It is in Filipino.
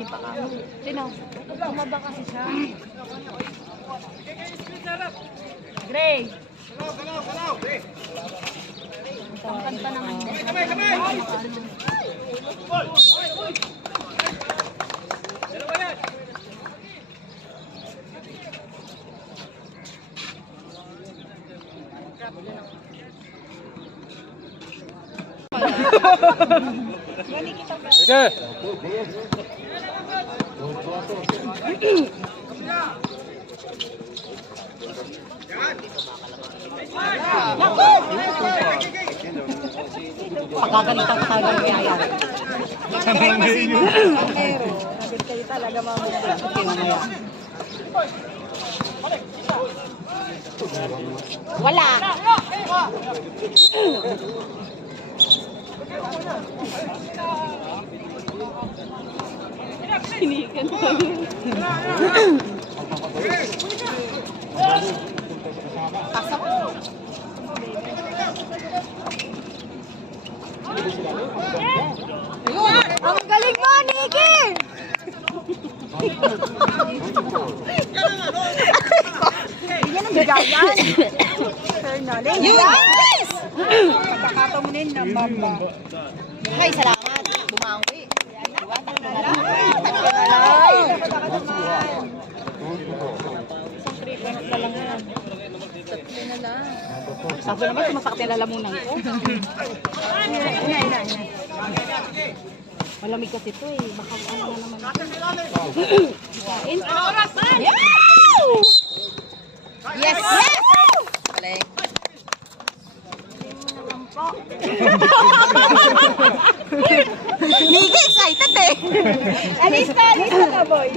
si Pakano. Sino? Tumaba kasi siya. Gray! Tangkad pa naman. Sige. Pagkagalitan sa gagaya. Pero, nagit kayo talaga mamaya. Okay, mamaya. Wala. Sinikan ko. Pasok. Ang galing mo, Nikki! Yan ang bigayan. Yes! Pagkakatamunin ng bamba. Ay, salamat. Bumawi. Sabi naman, sumasakit yung lalamunan ko. Malamig kasi ito eh. Baka ano na naman. Yes! Yes! Galing. Nigi, excited eh. Alista ka boy.